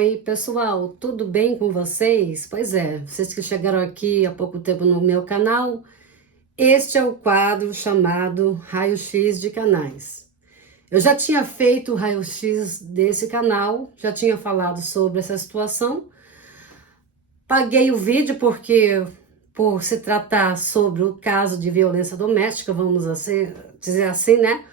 Oi, pessoal, tudo bem com vocês? Pois é, vocês que chegaram aqui há pouco tempo no meu canal, este é o quadro chamado Raio-X de Canais. Eu já tinha feito o raio-x desse canal, já tinha falado sobre essa situação. Paguei o vídeo porque, por se tratar sobre o caso de violência doméstica, vamos dizer assim, né?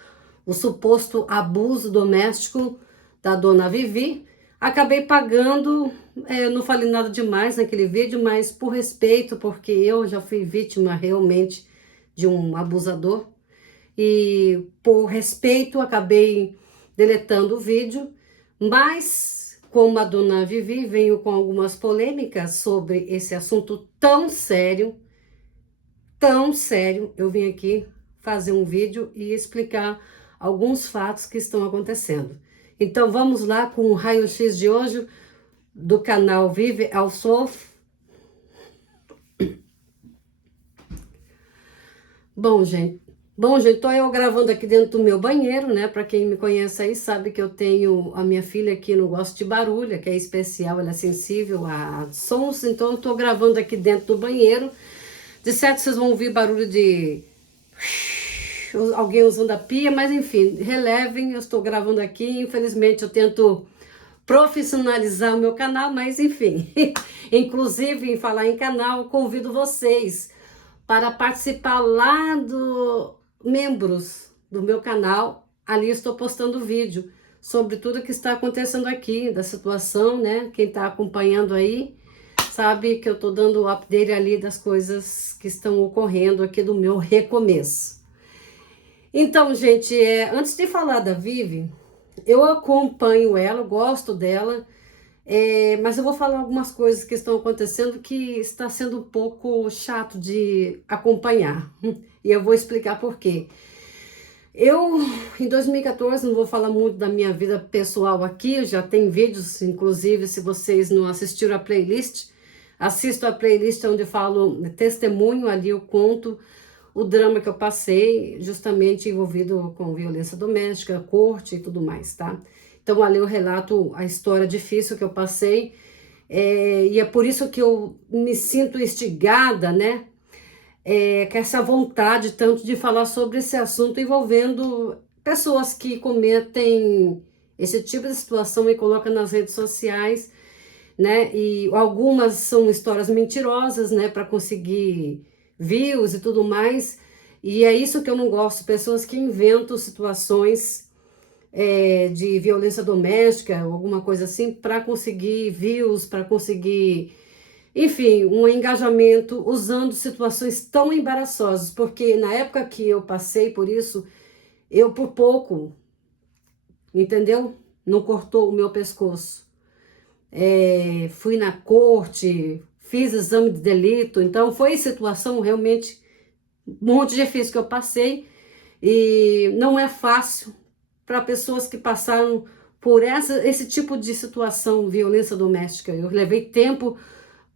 O suposto abuso doméstico da dona Vivi, acabei pagando. Eu não falei nada demais naquele vídeo, mas por respeito, porque eu já fui vítima realmente de um abusador, e por respeito acabei deletando o vídeo, mas como a dona Vivi veio com algumas polêmicas sobre esse assunto tão sério, eu vim aqui fazer um vídeo e explicar alguns fatos que estão acontecendo. Então vamos lá com o raio-x de hoje do canal Vive ao Sof. Bom, gente, tô eu gravando aqui dentro do meu banheiro, né? Para quem me conhece aí sabe que eu tenho a minha filha aqui, não gosta de barulho, que é especial, ela é sensível a sons, então eu tô gravando aqui dentro do banheiro. De certo vocês vão ouvir barulho de alguém usando a pia, mas enfim, relevem, eu estou gravando aqui, infelizmente eu tento profissionalizar o meu canal, mas enfim, inclusive em falar em canal, convido vocês para participar lá do membros do meu canal. Ali estou postando vídeo sobre tudo que está acontecendo aqui, da situação, né? Quem está acompanhando aí sabe que eu estou dando o update ali das coisas que estão ocorrendo aqui do meu recomeço. Então, gente, antes de falar da Vivi, eu acompanho ela, gosto dela, mas eu vou falar algumas coisas que estão acontecendo que está sendo um pouco chato de acompanhar. E eu vou explicar por quê. Eu, em 2014, não vou falar muito da minha vida pessoal aqui, já tem vídeos, inclusive, se vocês não assistiram a playlist, assistam a playlist onde eu falo testemunho, ali eu conto o drama que eu passei, justamente envolvido com violência doméstica, corte e tudo mais, tá? Então, ali eu relato a história difícil que eu passei, e é por isso que eu me sinto instigada, né? Com essa vontade tanto de falar sobre esse assunto envolvendo pessoas que cometem esse tipo de situação e colocam nas redes sociais, né? E algumas são histórias mentirosas, né? Para conseguir views e tudo mais. E é isso que eu não gosto, pessoas que inventam situações de violência doméstica, alguma coisa assim, para conseguir views, para conseguir, enfim, um engajamento usando situações tão embaraçosas, porque na época que eu passei por isso, eu por pouco, entendeu? Não cortou o meu pescoço. Fui na corte, fiz exame de delito, então foi situação realmente muito difícil que eu passei, e não é fácil para pessoas que passaram por esse tipo de situação, violência doméstica. Eu levei tempo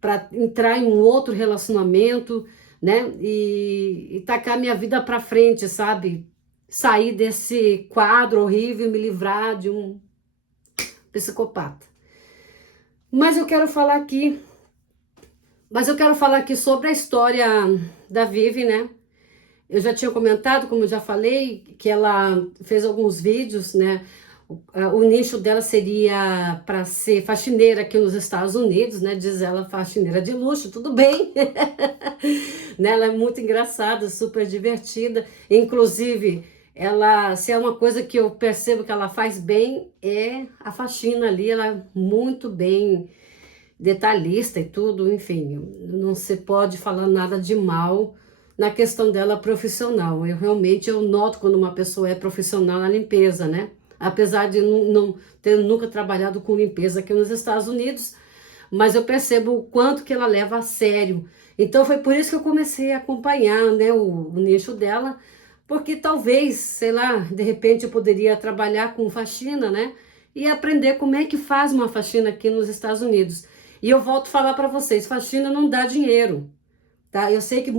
para entrar em um outro relacionamento, né? E tacar minha vida para frente, sabe? Sair desse quadro horrível e me livrar de um psicopata. Mas eu quero falar aqui, sobre a história da Vivi, né? Eu já tinha comentado, como eu já falei, que ela fez alguns vídeos, né? O nicho dela seria para ser faxineira aqui nos Estados Unidos, né? Diz ela, faxineira de luxo, tudo bem. Né? Ela é muito engraçada, super divertida. Inclusive, ela, se é uma coisa que eu percebo que ela faz bem, é a faxina ali. Ela é muito bem detalhista e tudo, enfim. Não se pode falar nada de mal na questão dela profissional. Eu noto quando uma pessoa é profissional na limpeza, né? Apesar de não ter nunca trabalhado com limpeza aqui nos Estados Unidos, mas eu percebo o quanto que ela leva a sério. Então foi por isso que eu comecei a acompanhar, né, o nicho dela, porque talvez, sei lá, de repente eu poderia trabalhar com faxina, né? E aprender como é que faz uma faxina aqui nos Estados Unidos. E eu volto a falar para vocês, faxina não dá dinheiro. Tá? Eu sei que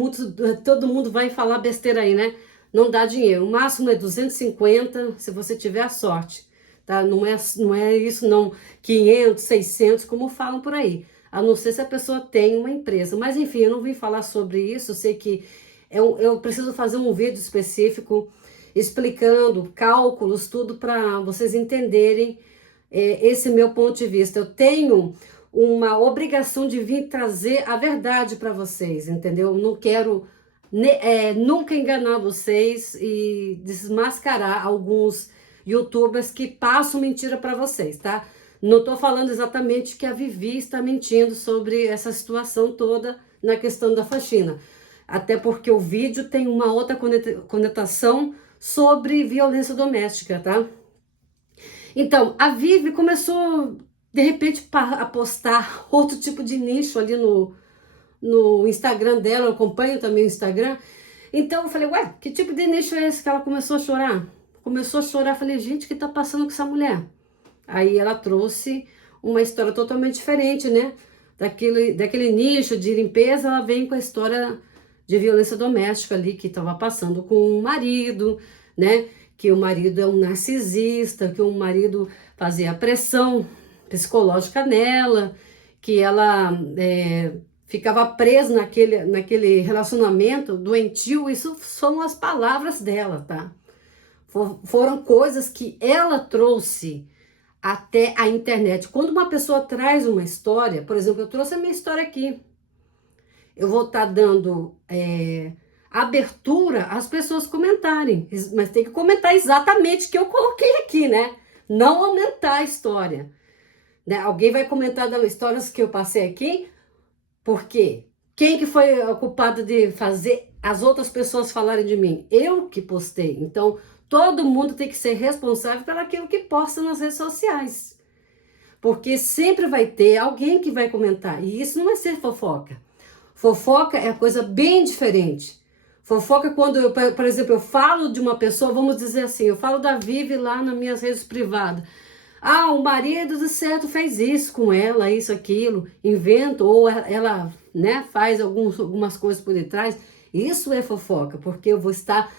todo mundo vai falar besteira aí, né? Não dá dinheiro. O máximo é 250, se você tiver a sorte. tá? Não é isso não, 500, 600, como falam por aí. A não ser se a pessoa tem uma empresa. Mas enfim, eu não vim falar sobre isso, eu sei que eu preciso fazer um vídeo específico explicando cálculos, tudo para vocês entenderem esse meu ponto de vista. Eu tenho uma obrigação de vir trazer a verdade para vocês, entendeu? Eu não quero nunca enganar vocês e desmascarar alguns YouTubers que passam mentira para vocês, tá? Não estou falando exatamente que a Vivi está mentindo sobre essa situação toda na questão da faxina. Até porque o vídeo tem uma outra conotação sobre violência doméstica, tá? Então, a Vivi começou, de repente, a postar outro tipo de nicho ali no Instagram dela. Eu acompanho também o Instagram. Então, eu falei, ué, que tipo de nicho é esse que ela começou a chorar? Começou a chorar, falei, gente, o que tá passando com essa mulher? Aí ela trouxe uma história totalmente diferente, né? Daquele nicho de limpeza, ela vem com a história de violência doméstica ali, que estava passando com o marido, né? Que o marido é um narcisista, que o marido fazia pressão psicológica nela, que ela ficava presa naquele relacionamento doentio. Isso são as palavras dela, tá? Foram coisas que ela trouxe até a internet. Quando uma pessoa traz uma história, por exemplo, eu trouxe a minha história aqui, eu vou estar dando abertura às pessoas comentarem, mas tem que comentar exatamente o que eu coloquei aqui, né? Não aumentar a história, né? Alguém vai comentar das histórias que eu passei aqui, porque quem que foi o culpado de fazer as outras pessoas falarem de mim? Eu que postei. Então, todo mundo tem que ser responsável pelo aquilo que posta nas redes sociais. Porque sempre vai ter alguém que vai comentar. E isso não é ser fofoca. Fofoca é coisa bem diferente. Fofoca quando eu, por exemplo, eu falo de uma pessoa, vamos dizer assim, eu falo da Vivi lá nas minhas redes privadas. Ah, o marido do certo fez isso com ela, isso, aquilo, inventa, ou ela né, faz algumas coisas por detrás. Isso é fofoca, porque eu vou estar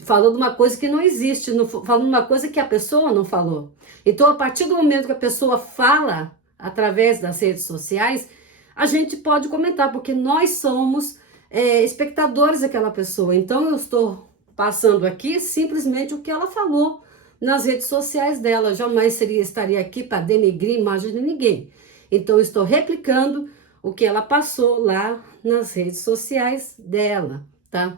falando uma coisa que não existe, falando uma coisa que a pessoa não falou. Então, a partir do momento que a pessoa fala através das redes sociais, a gente pode comentar, porque nós somos espectadores daquela pessoa. Então, eu estou passando aqui simplesmente o que ela falou nas redes sociais dela. Jamais estaria aqui para denegrir a imagem de ninguém. Então, eu estou replicando o que ela passou lá nas redes sociais dela, tá?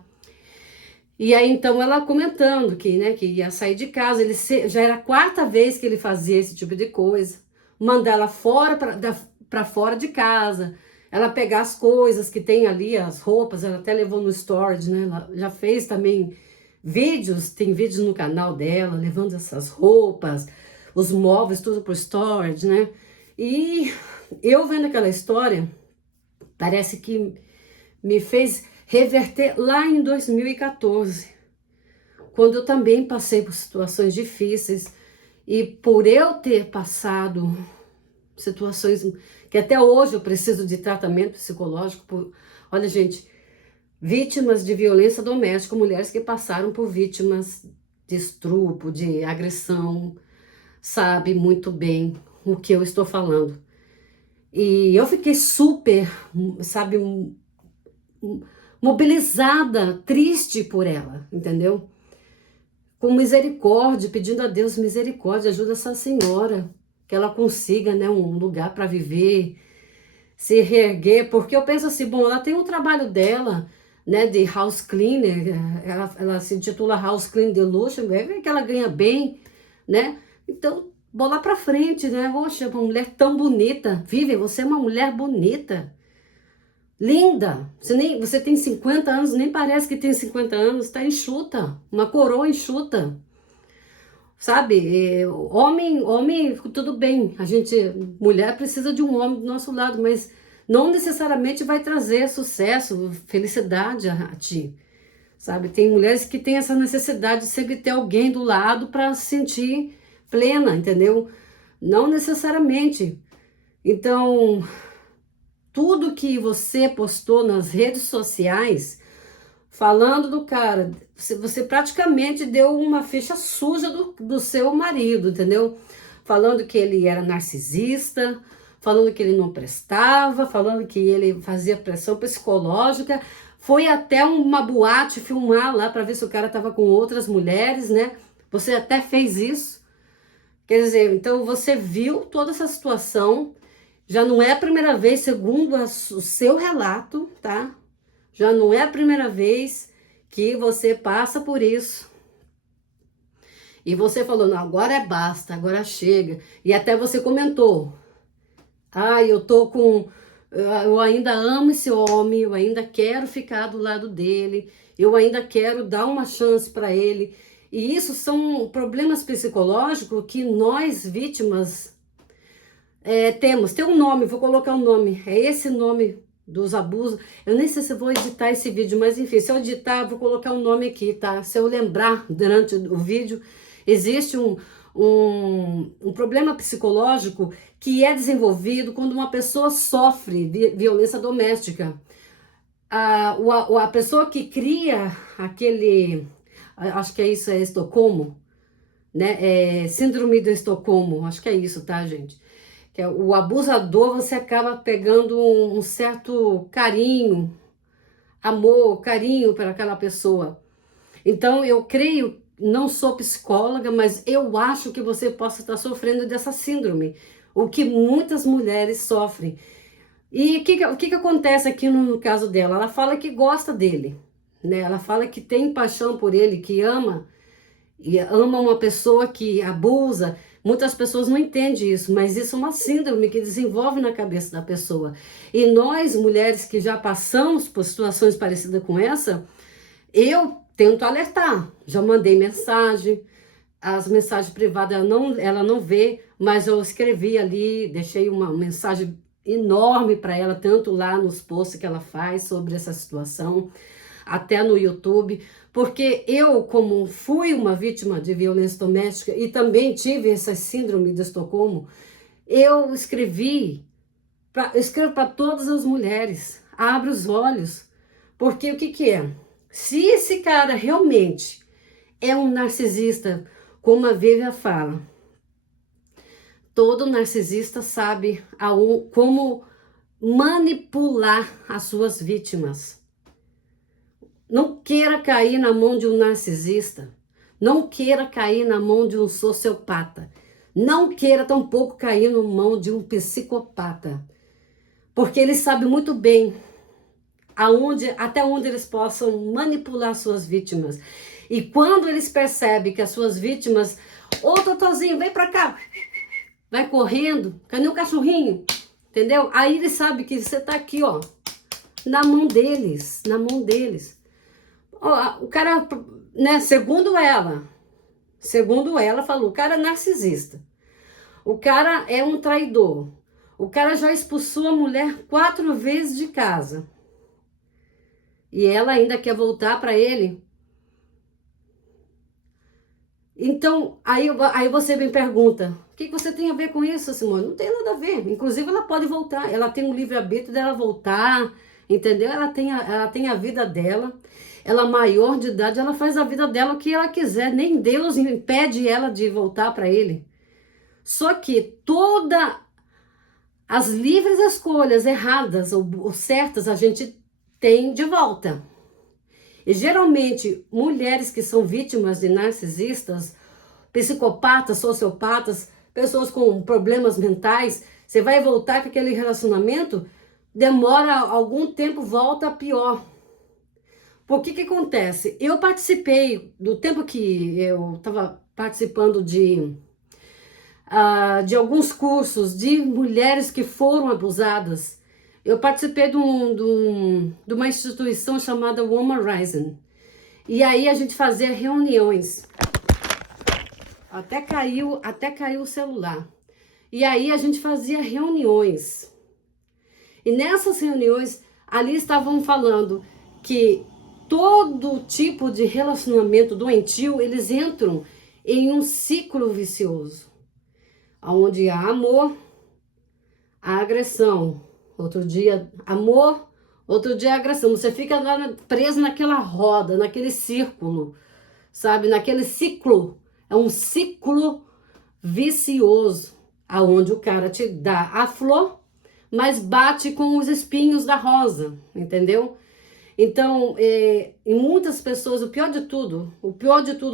E aí, então, ela comentando que, né, que ia sair de casa, já era a quarta vez que ele fazia esse tipo de coisa, mandar ela para fora de casa, ela pegar as coisas que tem ali, as roupas, ela até levou no storage, né, ela já fez também vídeos, tem vídeos no canal dela, levando essas roupas, os móveis, tudo pro storage, né, e eu vendo aquela história, parece que me fez reverter lá em 2014, quando eu também passei por situações difíceis e por eu ter passado situações que até hoje eu preciso de tratamento psicológico. Olha, gente, vítimas de violência doméstica, mulheres que passaram por vítimas de estupro, de agressão, sabe muito bem o que eu estou falando. E eu fiquei super, sabe, mobilizada, triste por ela, entendeu? Com misericórdia, pedindo a Deus misericórdia, ajuda essa senhora, que ela consiga, né, um lugar para viver, se reerguer, porque eu penso assim, bom, ela tem o trabalho dela, né, de house cleaner, ela se intitula House Cleaner de luxo, vai ver que ela ganha bem, né, então, bola para frente, né, poxa, uma mulher tão bonita, Vivi, você é uma mulher bonita, linda, você tem 50 anos, nem parece que tem 50 anos, tá enxuta, uma coroa enxuta, sabe? Homem, tudo bem, mulher precisa de um homem do nosso lado, mas não necessariamente vai trazer sucesso, felicidade a ti, sabe? Tem mulheres que têm essa necessidade de sempre ter alguém do lado para se sentir plena, entendeu? Não necessariamente. Então, tudo que você postou nas redes sociais falando do cara. Você praticamente deu uma ficha suja do seu marido, entendeu? Falando que ele era narcisista, falando que ele não prestava, falando que ele fazia pressão psicológica. Foi até uma boate filmar lá para ver se o cara estava com outras mulheres, né? Você até fez isso. Quer dizer, então você viu toda essa situação. Já não é a primeira vez, segundo o seu relato, tá? Já não é a primeira vez que você passa por isso. E você falou, não, agora é basta, agora chega. E até você comentou, eu tô com... Eu ainda amo esse homem, eu ainda quero ficar do lado dele, eu ainda quero dar uma chance para ele. E isso são problemas psicológicos que nós, vítimas, temos. Tem um nome, vou colocar um nome. É esse nome dos abusos. Eu nem sei se eu vou editar esse vídeo, mas enfim, se eu editar, vou colocar um nome aqui, tá? Se eu lembrar durante o vídeo, existe um problema psicológico que é desenvolvido quando uma pessoa sofre violência doméstica. A pessoa que cria aquele, acho que é isso, é Estocolmo, né? É síndrome de Estocolmo, acho que é isso, tá, gente? Que é o abusador, você acaba pegando um certo carinho, amor, carinho para aquela pessoa. Então, eu creio, não sou psicóloga, mas eu acho que você possa estar sofrendo dessa síndrome, o que muitas mulheres sofrem. E o que acontece aqui no caso dela? Ela fala que gosta dele, né? Ela fala que tem paixão por ele, que ama, e ama uma pessoa que abusa. Muitas pessoas não entendem isso, mas isso é uma síndrome que desenvolve na cabeça da pessoa. E nós, mulheres que já passamos por situações parecidas com essa, eu tento alertar. Já mandei mensagem, as mensagens privadas ela não vê, mas eu escrevi ali, deixei uma mensagem enorme para ela, tanto lá nos posts que ela faz sobre essa situação, até no YouTube, porque eu, como fui uma vítima de violência doméstica e também tive essa síndrome de Estocolmo, eu escrevo para todas as mulheres, abre os olhos, porque o que é? Se esse cara realmente é um narcisista, como a Vivian fala, todo narcisista sabe como manipular as suas vítimas. Não queira cair na mão de um narcisista. Não queira cair na mão de um sociopata. Não queira tampouco cair na mão de um psicopata. Porque ele sabe muito bem até onde eles possam manipular suas vítimas. E quando eles percebem que as suas vítimas, ô Totozinho, vem pra cá, vai correndo, cadê o cachorrinho? Entendeu? Aí eles sabem que você tá aqui, ó, na mão deles, na mão deles. O cara, né, segundo ela falou, o cara é narcisista. O cara é um traidor. O cara já expulsou a mulher 4 vezes de casa. E ela ainda quer voltar para ele. Então, aí você me pergunta, o que você tem a ver com isso, Simone? Não tem nada a ver. Inclusive, ela pode voltar. Ela tem um livre-arbítrio dela voltar, entendeu? Ela tem a vida dela. Ela maior de idade, ela faz a vida dela o que ela quiser. Nem Deus impede ela de voltar para ele. Só que todas as livres escolhas erradas ou certas a gente tem de volta. E geralmente, mulheres que são vítimas de narcisistas, psicopatas, sociopatas, pessoas com problemas mentais, você vai voltar com aquele relacionamento, demora algum tempo, volta pior. Por que acontece? Eu participei, do tempo que eu estava participando de alguns cursos de mulheres que foram abusadas. Eu participei de uma instituição chamada Woman Rising. E aí a gente fazia reuniões. Até caiu o celular. E aí a gente fazia reuniões. E nessas reuniões, ali estavam falando que todo tipo de relacionamento doentio, eles entram em um ciclo vicioso. Onde há amor, há agressão. Outro dia, amor, outro dia é agressão. Você fica lá preso naquela roda, naquele círculo, sabe? Naquele ciclo. É um ciclo vicioso, aonde o cara te dá a flor, mas bate com os espinhos da rosa, entendeu? Então, em muitas pessoas, o pior de tudo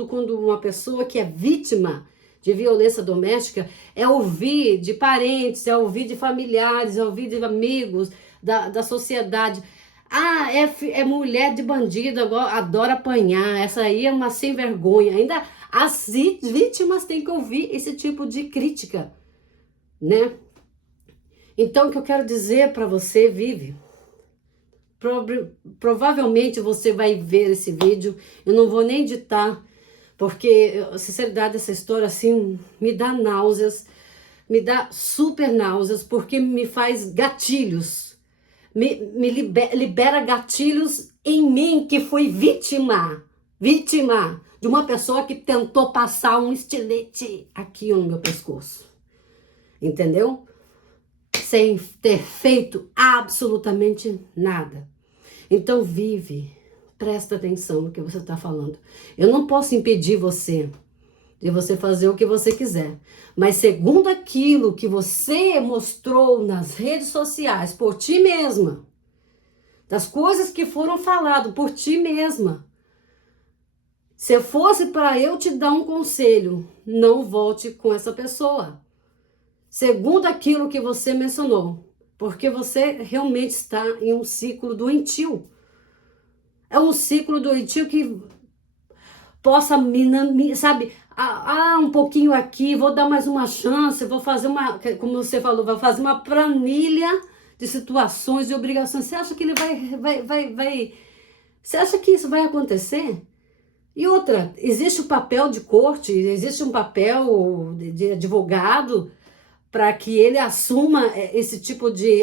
quando uma pessoa que é vítima de violência doméstica é ouvir de parentes, é ouvir de familiares, é ouvir de amigos, da sociedade. Ah, é mulher de bandido, agora adora apanhar, essa aí é uma sem vergonha. Ainda as vítimas têm que ouvir esse tipo de crítica, né? Então, o que eu quero dizer para você, Vivi, provavelmente você vai ver esse vídeo, eu não vou nem editar, porque a sinceridade dessa história assim me dá náuseas, me dá super náuseas, porque me faz gatilhos, me libera gatilhos em mim que fui vítima de uma pessoa que tentou passar um estilete aqui no meu pescoço, entendeu? Sem ter feito absolutamente nada. Então, Vive, presta atenção no que você está falando. Eu não posso impedir você de você fazer o que você quiser, mas segundo aquilo que você mostrou nas redes sociais por ti mesma, das coisas que foram faladas por ti mesma, se fosse para eu te dar um conselho, não volte com essa pessoa. Segundo aquilo que você mencionou, porque você realmente está em um ciclo doentio. É um ciclo doentio que possa, sabe, um pouquinho aqui, vou dar mais uma chance, vou fazer uma, como você falou, vou fazer uma planilha de situações e obrigações. Você acha que ele vai, você acha que isso vai acontecer? E outra, existe o papel de corte, existe um papel de advogado para que ele assuma esse tipo de,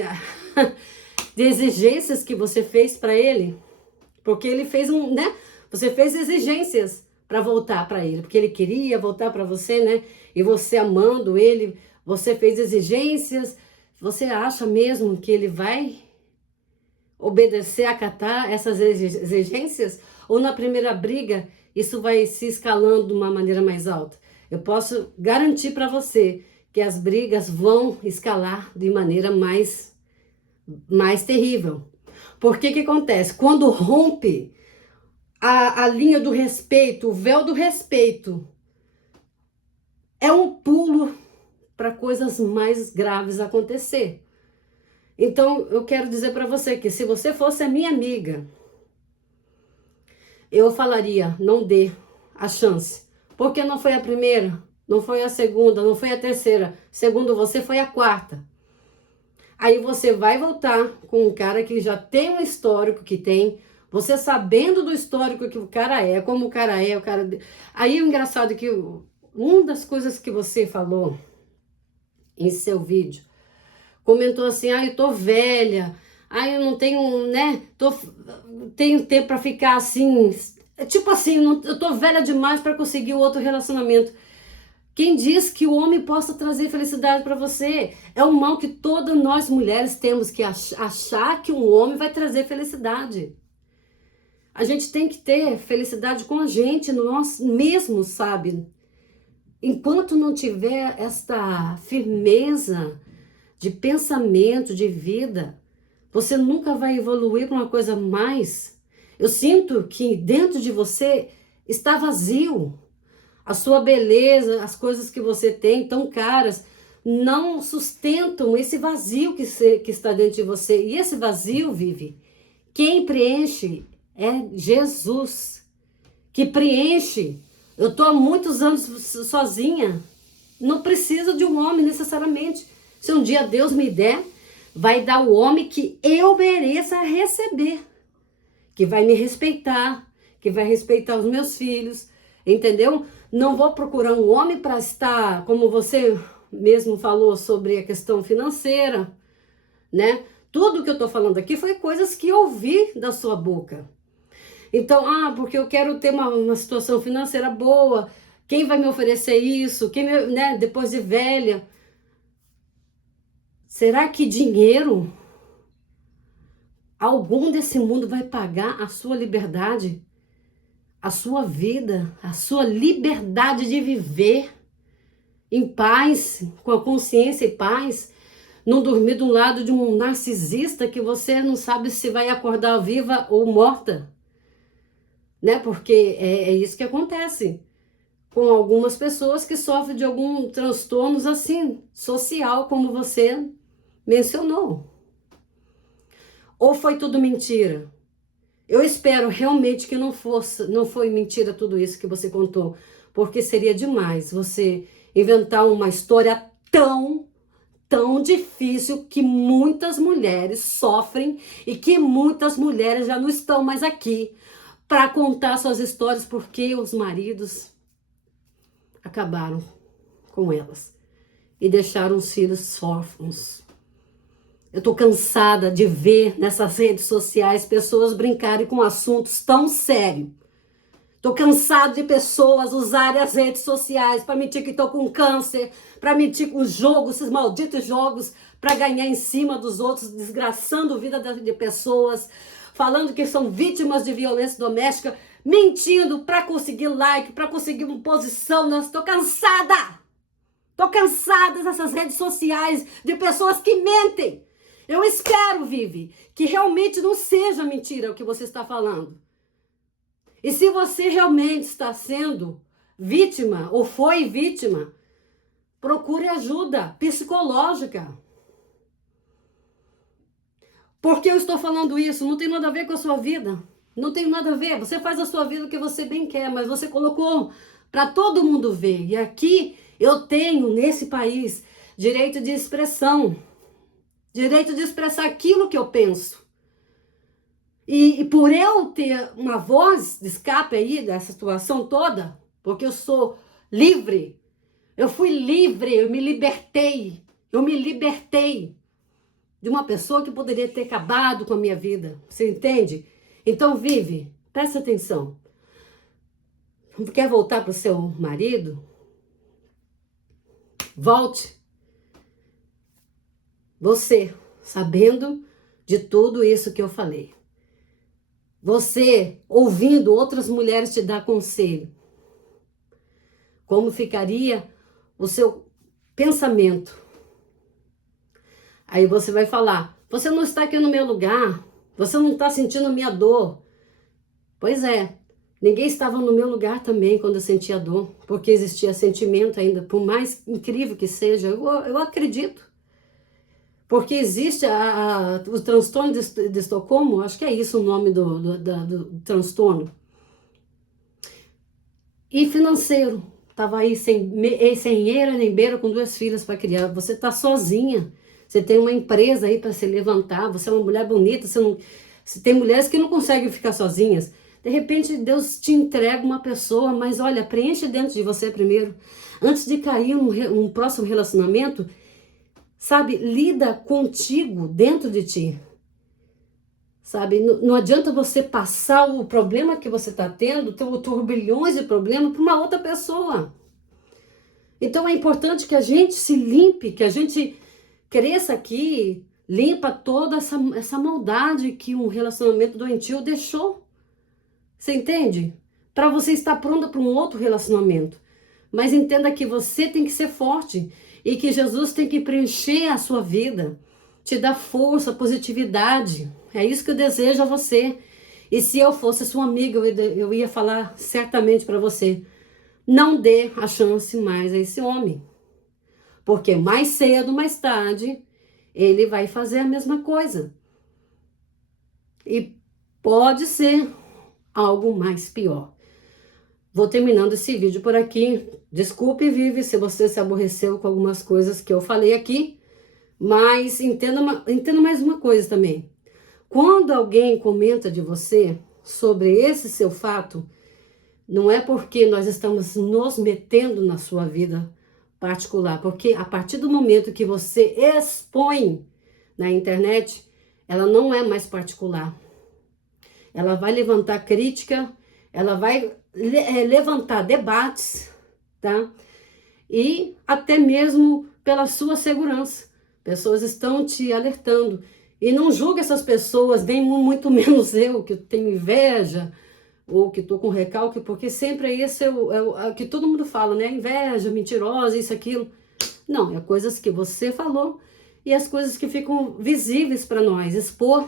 de exigências que você fez para ele, porque ele fez né? Você fez exigências para voltar para ele, porque ele queria voltar para você, né? E você amando ele, você fez exigências. Você acha mesmo que ele vai obedecer, acatar essas exigências? Ou na primeira briga isso vai se escalando de uma maneira mais alta? Eu posso garantir para você que as brigas vão escalar de maneira mais terrível. Porque que acontece? Quando rompe a linha do respeito, o véu do respeito, é um pulo para coisas mais graves acontecer. Então, eu quero dizer para você que se você fosse a minha amiga, eu falaria, não dê a chance. Porque não foi a primeira, não foi a segunda, não foi a terceira. Segundo você, foi a quarta. Aí você vai voltar com um cara que já tem um histórico que tem, você sabendo do histórico que o cara é, como o cara é, o cara... Aí o engraçado é que uma das coisas que você falou em seu vídeo, comentou assim, eu tô velha, eu não tenho, né, tenho tempo pra ficar assim, tipo assim, eu tô velha demais pra conseguir outro relacionamento. Quem diz que o homem possa trazer felicidade para você? É um mal que todas nós mulheres temos que achar que um homem vai trazer felicidade. A gente tem que ter felicidade com a gente, nós mesmos, sabe? Enquanto não tiver esta firmeza de pensamento, de vida, você nunca vai evoluir para uma coisa mais. Eu sinto que dentro de você está vazio. A sua beleza, as coisas que você tem tão caras, não sustentam esse vazio que está dentro de você. E esse vazio, Vive, quem preenche é Jesus, que preenche. Eu estou há muitos anos sozinha, não preciso de um homem necessariamente. Se um dia Deus me der, vai dar o homem que eu mereça receber, que vai me respeitar, que vai respeitar os meus filhos, entendeu? Não vou procurar um homem para estar, como você mesmo falou sobre a questão financeira, né? Tudo que eu tô falando aqui foi coisas que eu ouvi da sua boca. Então, porque eu quero ter uma situação financeira boa, quem vai me oferecer isso? Né, depois de velha? Será que dinheiro algum desse mundo vai pagar a sua liberdade, a sua vida, a sua liberdade de viver em paz, com a consciência e paz, não dormir do lado de um narcisista que você não sabe se vai acordar viva ou morta, né? Porque é isso que acontece com algumas pessoas que sofrem de algum transtornos assim, social, como você mencionou. Ou foi tudo mentira? Eu espero realmente que não foi mentira tudo isso que você contou, porque seria demais você inventar uma história tão difícil que muitas mulheres sofrem e que muitas mulheres já não estão mais aqui para contar suas histórias porque os maridos acabaram com elas e deixaram os filhos órfãos. Eu tô cansada de ver nessas redes sociais pessoas brincarem com assuntos tão sérios. Tô cansada de pessoas usarem as redes sociais para mentir que estão com câncer, para mentir com jogos, esses malditos jogos, para ganhar em cima dos outros, desgraçando a vida de pessoas, falando que são vítimas de violência doméstica, mentindo para conseguir like, para conseguir uma posição. Estou cansada! Tô cansada dessas redes sociais de pessoas que mentem. Eu espero, Vivi, que realmente não seja mentira o que você está falando. E se você realmente está sendo vítima ou foi vítima, procure ajuda psicológica. Por que eu estou falando isso? Não tem nada a ver com a sua vida. Não tem nada a ver. Você faz a sua vida o que você bem quer, mas você colocou para todo mundo ver. E aqui eu tenho, nesse país, direito de expressão. Direito de expressar aquilo que eu penso. E por eu ter uma voz de escape aí dessa situação toda, porque eu sou livre, eu fui livre, eu me libertei de uma pessoa que poderia ter acabado com a minha vida, você entende? Então, Vivi, presta atenção. Quer voltar para o seu marido? Volte. Você, sabendo de tudo isso que eu falei. Você, ouvindo outras mulheres te dar conselho. Como ficaria o seu pensamento? Aí você vai falar, você não está aqui no meu lugar, você não está sentindo minha dor. Pois é, ninguém estava no meu lugar também quando eu sentia dor, porque existia sentimento ainda, por mais incrível que seja, eu acredito. Porque existe o transtorno de Estocolmo, acho que é isso o nome do transtorno. E financeiro, estava aí sem eira nem beira, com 2 filhas para criar. Você está sozinha, você tem uma empresa aí para se levantar, você é uma mulher bonita, tem mulheres que não conseguem ficar sozinhas. De repente Deus te entrega uma pessoa, mas olha, preenche dentro de você primeiro. Antes de cair num próximo relacionamento, sabe, lida contigo, dentro de ti. Sabe, não adianta você passar o problema que você está tendo, turbilhões de problemas, para uma outra pessoa. Então é importante que a gente se limpe, que a gente cresça aqui, limpa toda essa maldade que um relacionamento doentio deixou. Você entende? Para você estar pronta para um outro relacionamento. Mas entenda que você tem que ser forte. E que Jesus tem que preencher a sua vida, te dar força, positividade. É isso que eu desejo a você. E se eu fosse sua amiga, eu ia falar certamente para você, não dê a chance mais a esse homem. Porque mais cedo, mais tarde, ele vai fazer a mesma coisa. E pode ser algo mais pior. Vou terminando esse vídeo por aqui. Desculpe, Vivi, se você se aborreceu com algumas coisas que eu falei aqui, mas entenda mais uma coisa também. Quando alguém comenta de você sobre esse seu fato, não é porque nós estamos nos metendo na sua vida particular, porque a partir do momento que você expõe na internet, ela não é mais particular. Ela vai levantar crítica, ela vai levantar debates, tá? E até mesmo pela sua segurança. Pessoas estão te alertando. E não julgue essas pessoas, nem muito menos eu, que tenho inveja, ou que estou com recalque, porque sempre é esse é o que todo mundo fala, né? Inveja, mentirosa, isso, aquilo. Não, é coisas que você falou e as coisas que ficam visíveis para nós, expor,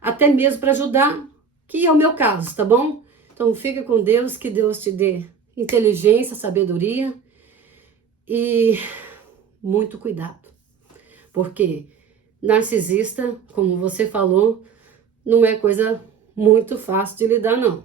até mesmo para ajudar, que é o meu caso, tá bom? Então fica com Deus, que Deus te dê inteligência, sabedoria e muito cuidado. Porque narcisista, como você falou, não é coisa muito fácil de lidar, não.